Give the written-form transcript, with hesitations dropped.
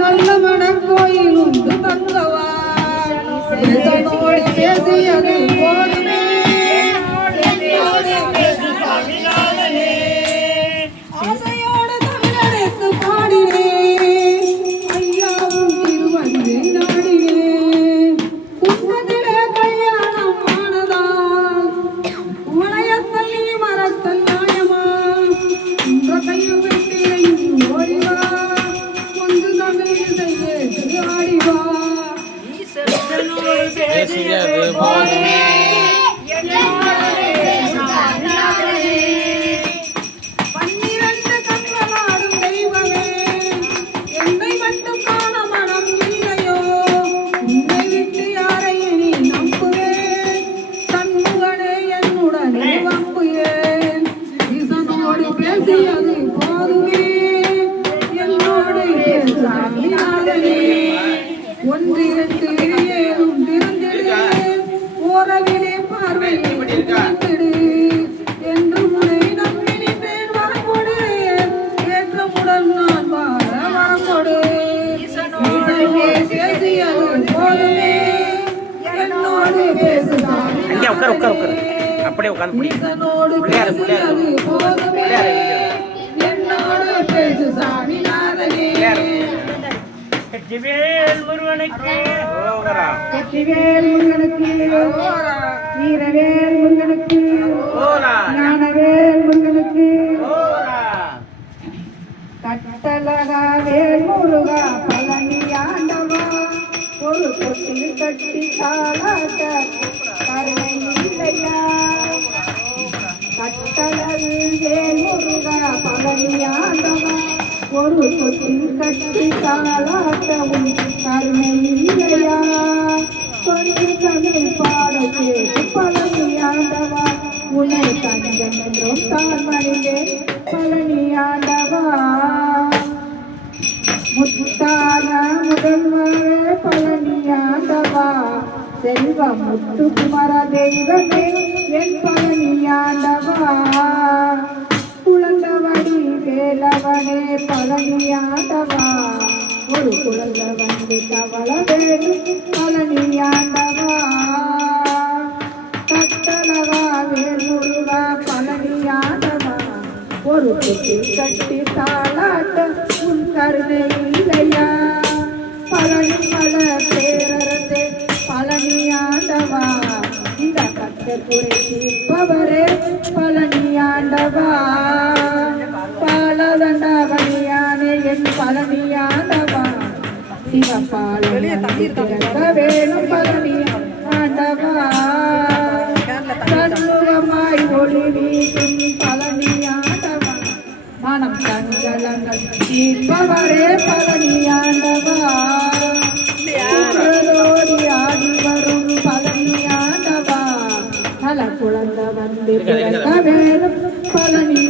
நல்ல மனக்கோயில் உண்டு தங்கவா பேசியது போதுமே ஆசையோடு தமிழெடுத்து பாடினே ஐயாவும் திருவடியை நாடினே குன்னத்திலே கல்யாணம் ஆனதால் உளையத்தல் நீ மறத்தல் நியாயமா கையும் வெட்டிலையும் ஓடிவா கொண்டு தமிழ் இசையே ஆடிவா பேசியது போதுமே ஒன்றிரண்டு ஏழும் திறந்திடு ஓரவிலே பார்வை என்று முனை நம்பினேன் வரங்கொடு ஏற்றமுடன் நான் வாழ வரங்கொடு பேசியது போதுமே என்னோடு பேசுதான் அப்படியே உட்காந்து பேசியது போதுமே என்னோடு பேசு சாமிநாதனே வெற்றிவேல் முருகனுக்கு வெற்றிவேல் முருகனுக்கு வீரவேல் முருகனுக்கு ஞானவேல் முருகனுக்கு கட்டழகா வேல் முருகா பழனி ஆண்டவா ஒரு தொட்டில் கட்டி தாளாட்ட கருணை இல்லையா கட்டழகு வேல் முருகா பழனி ஆண்டவா ஒரு தொட்டில் கட்டி தாளாட்டவும் கருணை இல்லையா கொஞ்சம் தமிழ் பாட கேட்டு பழனி ஆண்டவா உன்னை தஞ்சம் என்றும் தான் மனிதேன் பழனி ஆண்டவா முத்தான முதல்வரே பழனி ஆண்டவா செல்வ முத்துக்குமர தெய்வமே என் பழனி ஆண்டவா குழந்தவடி வேலவனே பழனி ஆண்டவா ஒரு குழந்த வந்து தவள வேணும் பழனி ஆண்டவா கட்டளவா வேலுருவா பழனி ஆண்டவா ஒரு தொட்டில் கட்டி தாளாட்ட உன் கருணை இல்லையா பழனி மல பேரரசே பழனி ஆண்டவா இந்த கட்ட குறை தீர்ப்பவரே பழனி ஆண்டவா பாலதண்டவனியானே என் பழனி ஆண்டவா சிவபாலன் திறக்க வேணும் பழனி ஆண்டவா சண்முகமாய் ஒளி வீசும் பழனி ஆண்டவா மனம் சஞ்சலங்கள் தீர்ப்பவரே பழனி ஆண்டவா ஓடி ஆடி வரும் பழனி ஆண்டவா பல குழந்த வந்து பிறக்க வேணும் பழனி